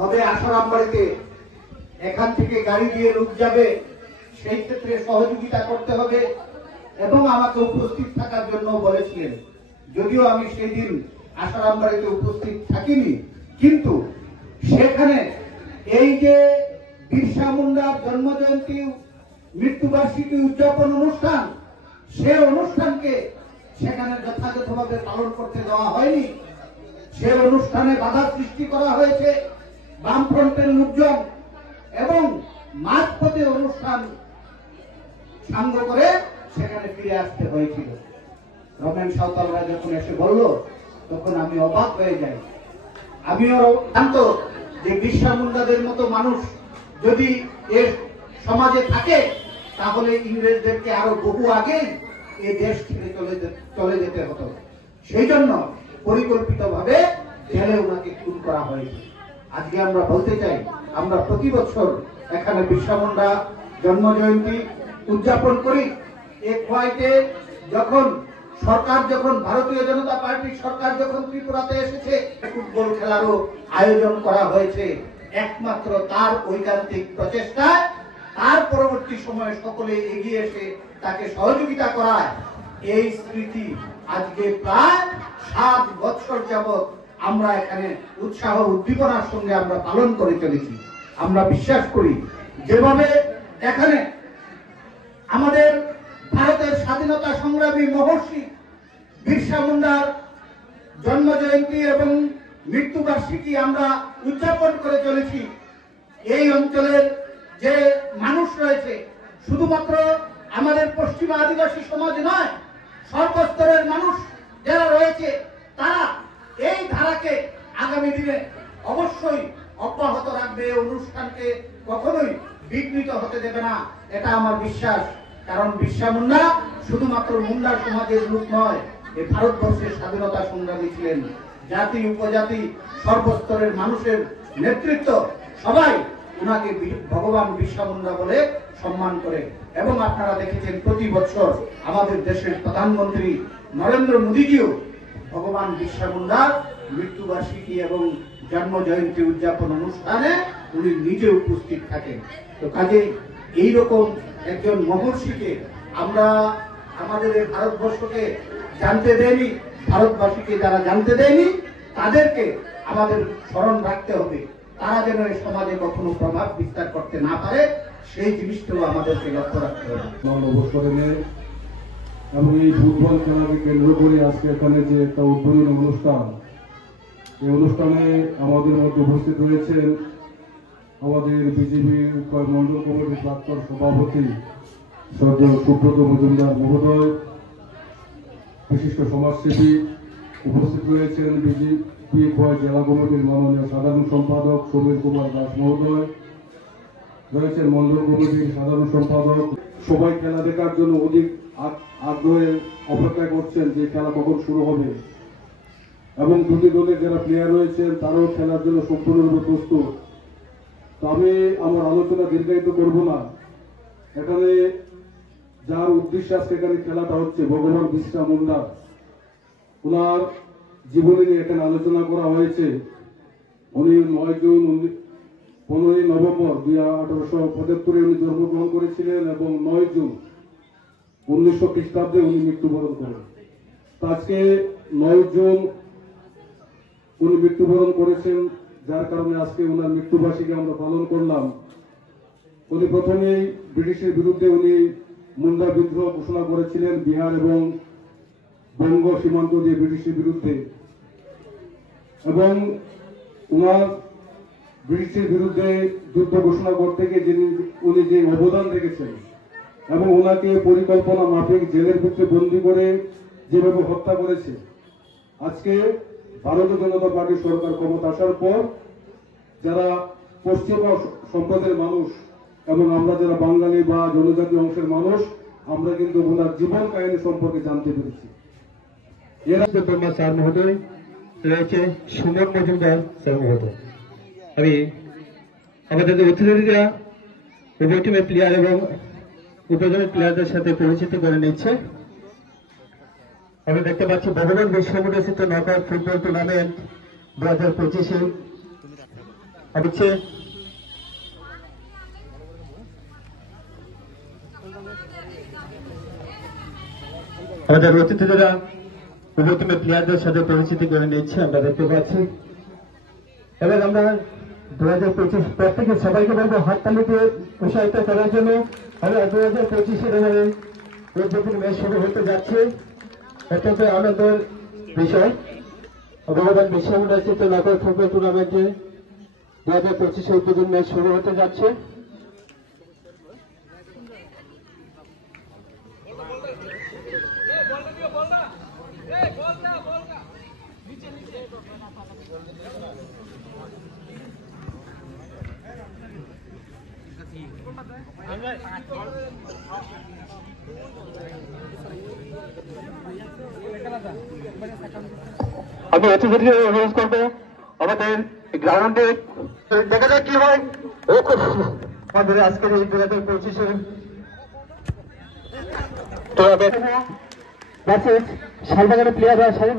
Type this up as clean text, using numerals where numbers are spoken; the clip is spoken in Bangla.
হবে আশারামবাড়িতে, এখান থেকে গাড়ি দিয়ে লোক যাবে, সেই ক্ষেত্রে সহযোগিতা করতে হবে এবং আমাকে উপস্থিত থাকার জন্য বলেছিলেন। যদিও আমি সেই দিন আশারামবাড়িতে উপস্থিত থাকিনি, কিন্তু সেখানে এই যে বিরসা মুন্ডার জন্মজয়ন্তী মৃত্যুবার্ষিকী উদযাপন অনুষ্ঠান, সে অনুষ্ঠানকে সেখানে যথাযথভাবে পালন করতে দেওয়া হয়নি। সে অনুষ্ঠানে বাধা সৃষ্টি করা হয়েছে বামফ্রন্টের লোকজন এবং মাঝপথে অনুষ্ঠান সাঙ্গ করে সেখানে ফিরে আসতে হয়েছিল। রমেন সাঁওতালরা যখন এসে বলল, তখন আমি অবাক হয়ে যাই। আমিও জানত যে বিরসা মুন্ডাদের মতো মানুষ যদি এ সমাজে থাকে, তাহলে ইংরেজদেরকে আরো বহু আগে এই দেশ ছেড়ে চলে যেতে হতো। সেই জন্য পরিকল্পিতভাবে জেলে ওনাকে খুন করা হয়েছে। আজকে আমরা বলতে চাই, আমরা প্রতি বছর এখানে বিরসা মুন্ডা জন্ম জয়ন্তী উদযাপন করি। এই খোয়াইতে যখন ভারতীয় জনতা পার্টির সরকার যখন ত্রিপুরাতে এসেছে, ফুটবল খেলারও আয়োজন করা হয়েছে একমাত্র তার ঐকান্তিক প্রচেষ্টায়। তার পরবর্তী সময়ে সকলে এগিয়ে এসে তাকে সহযোগিতা করায়। এই স্মৃতি আজকে প্রায় 7 বছর যাবৎ আমরা এখানে উৎসাহ উদ্দীপনার সঙ্গে আমরা পালন করে চলেছি। আমরা বিশ্বাস করি, যেভাবে এখানে আমাদের ভারতের স্বাধীনতা সংগ্রামী মহর্ষি বিরসা মুন্ডার জন্ম জয়ন্তী এবং মৃত্যুবার্ষিকী আমরা উদযাপন করে চলেছি, এই অঞ্চলের যে মানুষ রয়েছে, শুধুমাত্র আমাদের পশ্চিমা আদিবাসী সমাজ নয়, সর্বস্তরের মানুষ যারা রয়েছে, তারা এই ধারাকে আগামী দিনে অবশ্যই অব্যাহত রাখবে। অনুষ্ঠানকে কখনোই বিঘ্নিত হতে দেবে না, এটা আমার বিশ্বাস। কারণ বিরসা মুন্ডা শুধুমাত্র মুন্ডা সমাজের লোক নয়, এই ভারতবর্ষের স্বাধীনতা সংগ্রামী ছিলেন। জাতি উপজাতি সর্বস্তরের মানুষের নেতৃত্ব সবাই ওনাকে ভগবান বিরসা মুন্ডা বলে সম্মান করে। এবং আপনারা দেখেছেন প্রতি বছর আমাদের দেশের প্রধানমন্ত্রী নরেন্দ্র মোদীজিও ভগবান বিরসা মুন্ডার মৃত্যুবার্ষিকী এবং জন্ম জয়ন্তী উদযাপন অনুষ্ঠানে উনি নিজে উপস্থিত থাকেন। তো কাজে এইরকম একজন মহর্ষিকে আমরা আমাদের ভারতবর্ষকে জানতে দেয়নি, ভারতবাসীকে যারা জানতে দেয়নি, তাদেরকে আমাদের স্মরণ রাখতে হবে। তারা যেন এই সমাজে কখনো প্রভাব বিস্তার করতে না পারে, সেই জিনিসটাও আমাদেরকে লক্ষ্য রাখতে হবে। এবং এই ফুটবল খেলাকে কেন্দ্র করে আজকে এখানে যে একটা উদ্বোধনী অনুষ্ঠান, এই অনুষ্ঠানে আমাদের মধ্যে উপস্থিত রয়েছেন আমাদের বিজেপির মন্ডল কমিটির প্রাক্তন সভাপতি শ্রদ্ধেয় সুব্রত মজুমদার মহোদয়, বিশিষ্ট সমাজসেবী। উপস্থিত রয়েছেন বিজেপি খোয়াই জেলা কমিটির মাননীয় সাধারণ সম্পাদক সমীর কুমার দাস মহোদয়, রয়েছেন মন্ডল কমিটির সাধারণ সম্পাদক। সবাই খেলা দেখার জন্য অধিক আগ্রহে অপেক্ষা করছেন যে খেলা কখন শুরু হবে, এবং দুটি দলের যারা প্লেয়ার রয়েছেন তারাও খেলার জন্য সম্পূর্ণরূপে প্রস্তুত। তো আমি আমার আলোচনা দীর্ঘায়িত করব না। এখানে যার উদ্দেশ্যে আজকে এখানে খেলাটা হচ্ছে, ভগবান বিরসা মুন্ডা, ওনার জীবনী নিয়ে এখানে আলোচনা করা হয়েছে। উনি 9 জুন 15 নভেম্বর 1875 উনি জন্মগ্রহণ করেছিলেন এবং 9 জুন 1900 খ্রিস্টাব্দে উনি মৃত্যুবরণ করেন। আজকে 9 জুন উনি মৃত্যুবরণ করেছেন, যার কারণে আজকে ওনার মৃত্যুবার্ষিকী আমরা পালন করলাম। উনি প্রথমেই ব্রিটিশের বিরুদ্ধে উনি মুন্ডা বিদ্রোহ ঘোষণা করেছিলেন বিহার এবং বঙ্গ সীমান্ত দিয়ে ব্রিটিশের বিরুদ্ধে, এবং ওনার ব্রিটিশের বিরুদ্ধে যুদ্ধ ঘোষণা করতে গিয়ে উনি যে অবদান রেখেছেন এবং ওনাকে পরিকল্পনা মাফিক জেলের ভিতরে বন্দী করে যেভাবে হত্যা করেছে, আজকে ভারতীয় জনতা পার্টির সরকার ক্ষমতা আসার পর যারা পশ্চিমা সম্প্রদায়ের মানুষ এবং আমরা যারা বাঙালি বা জনজাতি অংশের মানুষ, আমরা কিন্তু ওনার জীবন কাহিনী সম্পর্কে জানতে পেরেছি। এর স্যার মহোদয় রয়েছে সুমন মজুমদার স্যার মহোদয়। আমি আমাদের অতিথিরা উভয় টিমের প্লেয়ার এবং উপজেলার প্লেয়ারদের সাথে পরিচিত করে নিচ্ছে। আমি দেখতে পাচ্ছি ভগবান বিশ্ববিদ্যালয় নকআউট ফুটবল টুর্নামেন্ট 2025 হচ্ছে আমাদের অতিথিরা প্রথমে প্লেয়ারদের সাথে পরিচিতি করে নিচ্ছে আমরা দেখতে পাচ্ছি। এবার আমরা 2025 প্রত্যেকে সবাইকে বলবো হাততালি দিয়ে উৎসাহিত করার জন্য। আমরা 2025-এর উদ্বোধনী ম্যাচ শুরু হতে যাচ্ছে। অত্যন্ত আনন্দের বিষয় ভগবান বিশ্বমুন্ডা চিত্র নগর ফুটবল টুর্নামেন্টে 2025 উদ্বোধনী ম্যাচ শুরু হতে যাচ্ছে। আমি অতিথিদের অনুরোধ করবো আমাদের গ্রাউন্ডে দেখা যাক কি হয়। আমাদের আজকের এই 2025-এর টুর্নামেন্ট শালবাগানের প্লেয়াররা সারেন।